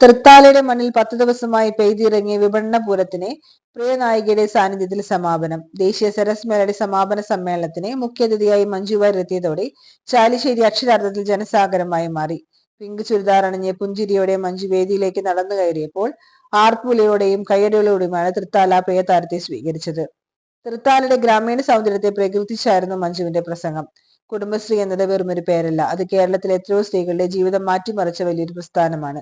തൃത്താലയുടെ മണ്ണിൽ പത്തു ദിവസമായി പെയ്തിറങ്ങിയ വിപണന പൂരത്തിന് പ്രിയ നായികയുടെ സാന്നിധ്യത്തിൽ സമാപനം. ദേശീയ സരസ് മേളയുടെ സമാപന സമ്മേളനത്തിന് മുഖ്യാതിഥിയായി മഞ്ജു വാര്യർ എത്തിയതോടെ ചാലിശ്ശേരി അക്ഷരാർത്ഥത്തിൽ ജനസാഗരമായി മാറി. പിങ്ക് ചുരിദാർ അണിഞ്ഞ് പുഞ്ചിരിയോടെ മഞ്ജു വേദിയിലേക്ക് നടന്നു കയറിയപ്പോൾ ആർപ്പുലയോടെയും കയ്യടികളോടെയുമാണ് തൃത്താല പ്രിയ താരത്തെ സ്വീകരിച്ചത്. തൃത്താലയുടെ ഗ്രാമീണ സൗന്ദര്യത്തെ പ്രകീർത്തിച്ചായിരുന്നു മഞ്ജുവിന്റെ പ്രസംഗം. കുടുംബശ്രീ എന്നത് വെറുമൊരു പേരല്ല. അത് കേരളത്തിലെ എത്രയോ സ്ത്രീകളുടെ ജീവിതം മാറ്റിമറിച്ച വലിയൊരു പ്രസ്ഥാനമാണ്.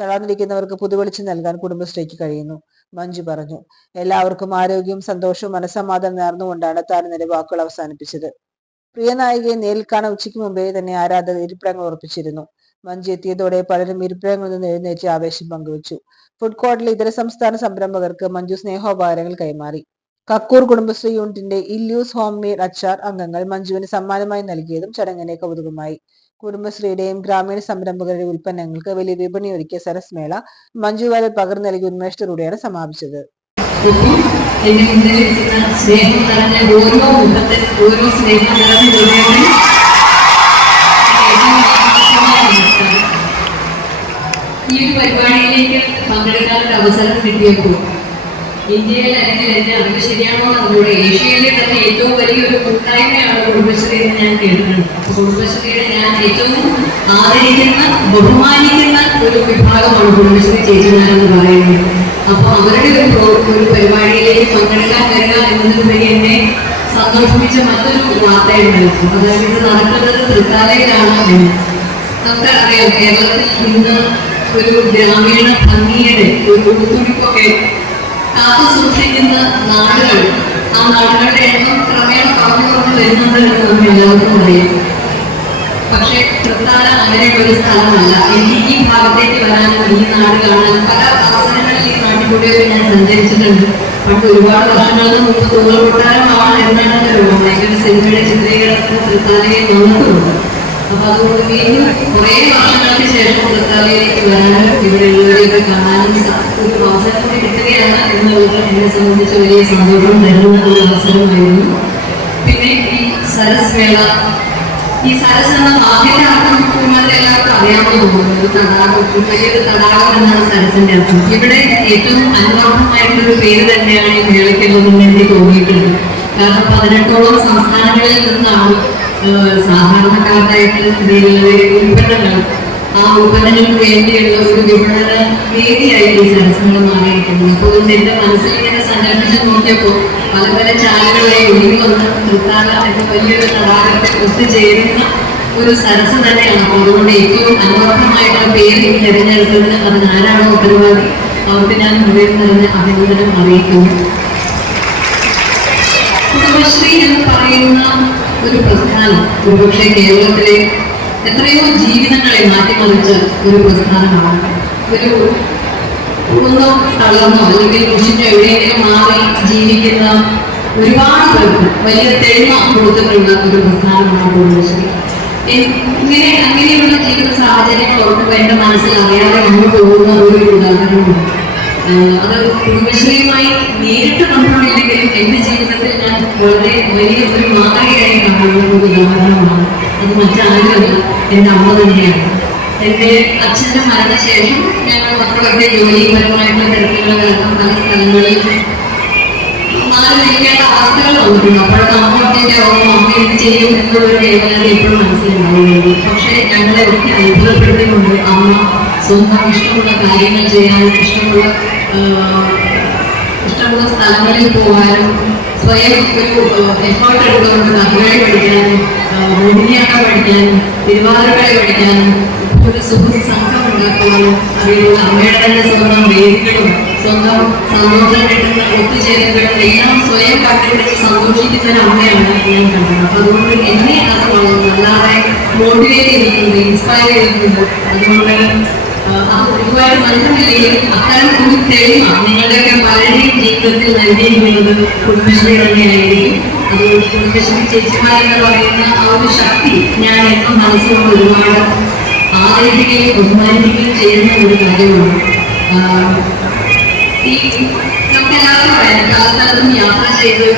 തളർന്നിരിക്കുന്നവർക്ക് പുതുവെളിച്ചം നൽകാൻ കുടുംബശ്രീക്ക് കഴിയുന്നു. മഞ്ജു പറഞ്ഞു. എല്ലാവർക്കും ആരോഗ്യവും സന്തോഷവും മനസ്സമാധാനം നേർന്നുകൊണ്ടാണ് താൻ വാക്കുകൾ അവസാനിപ്പിച്ചത്. പ്രിയ നായികയെ നേരിൽ കാണാൻ ഉച്ചയ്ക്ക് മുമ്പേ തന്നെ ആരാധകർ ഇരിപ്പിടങ്ങൾ ഉറപ്പിച്ചിരുന്നു. മഞ്ജു എത്തിയതോടെ പലരും ഇരിപ്പിടങ്ങളിൽ നിന്ന് എഴുന്നേറ്റ് ആവേശം പങ്കുവച്ചു. ഫുഡ് കോർട്ടിലെ ഇതര സംസ്ഥാന സംരംഭകർക്ക് മഞ്ജു സ്നേഹോപകാരങ്ങൾ കൈമാറി. കക്കൂർ കുടുംബശ്രീ യൂണിറ്റിന്റെ ഇല്യൂസ് ഹോം മെയ്ഡ് അച്ചാർ അംഗങ്ങൾ മഞ്ജുവിന് സമ്മാനമായി നൽകിയതും ചടങ്ങിനെ കൗതുകമായി കുടുംബശ്രീയുടെയും ഗ്രാമീണ സംരംഭകരുടെയും ഉൽപ്പന്നങ്ങൾക്ക് വലിയ വിപണി ഒരുക്കിയ സരസ് മേള മഞ്ജു വാര്യർ പകർന്നു നൽകിയ ഉന്മേഷത്തിലൂടെയാണ് സമാപിച്ചത്. ഈ ഒരു പരിപാടിയിലേക്ക് പങ്കെടുക്കാനുള്ള അവസരം കിട്ടിയപ്പോൾ ഇന്ത്യയിൽ അല്ലെങ്കിൽ എന്റെ അറിവ് ശരിയാണോ നമ്മുടെ ഏഷ്യയിലെ തന്നെ ഏറ്റവും വലിയൊരു കൂട്ടായ്മയാണ് കുടുംബശ്രീ എന്ന് ഞാൻ കേട്ടിട്ടുണ്ട്. അപ്പൊ കുടുംബശ്രീയുടെ ഞാൻ ഏറ്റവും ആദരിക്കുന്ന ബഹുമാനിക്കുന്ന ഒരു വിഭാഗമാണ് കുടുംബശ്രീ ചേച്ചിമാരെന്ന് പറയുന്നത്. അപ്പൊ അവരുടെ ഒരു ഒരു പരിപാടിയിലേക്ക് പങ്കെടുക്കാൻ വരിക എന്നതിലുപരി എന്നെ സന്തോഷിപ്പിച്ച മറ്റൊരു വാർത്തയുണ്ടായിരുന്നു. അതായത് ഇത് നടക്കുന്നത് തൃത്താലയിലാണ് എന്ന്. നമുക്കറിയാം കേരളത്തിൽ ഇന്ന് ഒരു ഗ്രാമീണ ഭംഗിയുടെ ഒരു ഉടുത്തുടിപ്പൊക്കെ കാത്തു സൂക്ഷിക്കുന്ന നാടുകൾ. ആ നാടുകളുടെ എണ്ണം ക്രമേണ കുറഞ്ഞു കുറഞ്ഞു വരുന്നുണ്ട് എന്ന് നമുക്ക് എല്ലാവർക്കും അറിയാം. പക്ഷേ തൃത്താല അങ്ങനെ ഒരു സ്ഥലമല്ല. എനിക്ക് ഈ ഭാഗത്തേക്ക് വരാനും ഈ നാട് പല അവസരങ്ങളിൽ ഈ നാട്ടിലൂടെയൊക്കെ ഞാൻ സഞ്ചരിച്ചിട്ടുണ്ട്. പണ്ട് ഒരുപാട് വർഷങ്ങൾക്ക് മുമ്പ് തൂവൽ കൊട്ടാരമാണ് എന്നാണ് ഒരു സിനിമയുടെ ചിത്രീകരണത്തിന് തൃത്താലയെ വന്നിട്ടുണ്ട് അപ്പൊ അതുകൊണ്ട് വീണ്ടും കുറേ വർഷങ്ങൾക്ക് ശേഷം തൃത്താലയിലേക്ക് വരാനും ഇവിടെയുള്ളവരെയൊക്കെ കാണാനും ഒരു അവസരം കൂടി കിട്ടുകയാണ് എന്നുള്ളത് എന്നെ സംബന്ധിച്ച് വലിയ പിന്നെ ഈ സരസ് ഈ സരസ് എന്ന വാക്കിന്റെ അർത്ഥം നിങ്ങൾക്ക് എല്ലാവർക്കും അറിയാമെന്ന് തോന്നുന്നു. തടാകം വലിയൊരു തടാകം എന്നാണ് സരസിന്റെ അർത്ഥം. പേര് തന്നെയാണ് ഈ മേളയ്ക്കുള്ളതെന്ന് എനിക്ക് തോന്നിയിട്ടുള്ളത് കാരണം പതിനെട്ടോളം സംസ്ഥാനങ്ങളിൽ നിന്നാണ് ഏഹ്, സാധാരണക്കാരായിട്ട് ഇതിലുള്ള ഉൽപ്പന്നങ്ങൾ ആ ഉൽപ്പന്നങ്ങൾക്ക് വേണ്ടിയുള്ള ഒരു വിപണന വേദിയായിട്ട് ഈ സരസങ്ങൾ മാറിയിരിക്കുന്നത് അപ്പോൾ എന്റെ മനസ്സിൽ ഇങ്ങനെ സങ്കല്പിച്ച് നോക്കിയപ്പോൾ പല പല ചാനലുകളെ ഒഴുകി വന്ന് തൃത്താല എന്ന വലിയൊരു തടാകത്തെ ഒത്തുചേരുന്ന ഒരു സരസ് തന്നെയാണ്. അപ്പോൾ അതുകൊണ്ട് ഏറ്റവും അനവർത്ഥമായിട്ടുള്ള പേര് തിരഞ്ഞെടുത്തതിന് അത് ആരാണോ ഉത്തരവാദി? അവർക്ക് ഞാൻ ഹൃദയം നിറഞ്ഞ അഭിനന്ദനം അറിയിക്കുന്നു. കുടുംബശ്രീ എന്ന് പറയുന്ന ഒരു പ്രസ്ഥാനം. ഒരുപക്ഷെ കേരളത്തിലെ എത്രയോ ജീവിതങ്ങളെ മാറ്റിമറിച്ച ഒരു പ്രസ്ഥാനമാണ്. ഒരു ഒന്നോ തളർന്നോ അല്ലെങ്കിൽ മുഷിഞ്ഞോ എവിടെയെങ്കിലും മാറി ജീവിക്കുന്ന ഒരുപാട് പേർക്ക് വലിയ തെളിമ കൊടുത്തിട്ടുള്ള ഒരു പ്രസ്ഥാനമാണ് കുടുംബശ്രീ ഇങ്ങനെ അങ്ങനെയുള്ള ജീവിത സാഹചര്യങ്ങൾ ഓർക്കുമ്പോൾ എന്റെ മനസ്സിൽ അറിയാതെ മുന്നോട്ട് പോകുന്ന ഒരു ഉദാഹരണമുണ്ട് ആഹ് അത് കുടുംബശ്രീയുമായി നേരിട്ട് ബന്ധമില്ലെങ്കിലും എന്റെ ജീവിതത്തിൽ ഞാൻ വളരെ വലിയ ഒരു മാതൃകയായി കാണുന്ന ഒരു ഉദാഹരണമാണ്. അത് മറ്റാരുമല്ല. എന്റെ അമ്മ തന്നെയാണ്. എന്റെ അച്ഛന്റെ മരണശേഷം ഞങ്ങൾ മക്കളൊക്കെ ജോലിപരമായിട്ടുള്ള തിരക്കുകൾ പല സ്ഥലങ്ങളിൽ മാറി നിൽക്കേണ്ട അവസ്ഥകൾ വന്നിട്ടുണ്ട്. അപ്പോഴൊക്കെ അമ്മയുടെ ഓർമ്മ അമ്മ എന്ത് ചെയ്യും എന്നുള്ളൊരു വേദന എപ്പോഴും മനസ്സിലുണ്ടാവുന്നത് പക്ഷേ ഞങ്ങളെ ഒക്കെ അത്ഭുതപ്പെടുത്തിക്കൊണ്ട് സ്വന്തം ഇഷ്ടമുള്ള കാര്യങ്ങൾ ചെയ്യാനും ഇഷ്ടമുള്ള ഇഷ്ടമുള്ള സ്ഥലങ്ങളിൽ പോകാനും സ്വയം ഒരു എഫേർട്ട് എടുത്തുകൊണ്ട് കഥകളി പഠിക്കാനും മോഹിനിയാട്ടം പഠിക്കാനും തിരുവാതിരകളി പഠിക്കാനും ഒരു സുഹൃത്ത് സംഘം ഉണ്ടാക്കുവാനും അതിലുള്ള അമ്മയുടെ തന്നെ സ്വന്തം വേദികളും സ്വന്തം സന്തോഷം കിട്ടുന്ന ഒത്തുചേരലുകളും എല്ലാം സ്വയം കണ്ടുപിടിച്ച് സന്തോഷിക്കുന്ന ഒരു അമ്മയാണ് ഞാൻ കണ്ടത്. അപ്പൊ അതുകൊണ്ട് എന്നെ അത് വല്ലാതെ മോട്ടിവേറ്റ് ചെയ്തിട്ടുണ്ട് ഇൻസ്പയർ ചെയ്തിട്ടുണ്ട് അതുകൊണ്ട് അത് ഒരുപാട് ബന്ധമില്ലെങ്കിലും അത്തരം ഒരു തെളിമ നിങ്ങളുടെയൊക്കെ പലരുടെയും ജീവിതത്തിൽ നൽകിയിരിക്കുന്നത് കുടുംബശ്രീ തന്നെയായിരിക്കും അതുകൊണ്ട് കുടുംബശ്രീ ചേച്ചിമാരെന്ന് പറയുന്ന ആ ഒരു ശക്തി ഞാൻ എന്നും മനസ്സുകൊണ്ട് ഒരുപാട് ആദരിക്കുകയും ബഹുമാനിക്കുകയും ചെയ്യുന്ന ഒരു കാര്യമാണ്. നമുക്കെല്ലാവർക്കും കാലത്തലത്തും യാത്ര ചെയ്ത്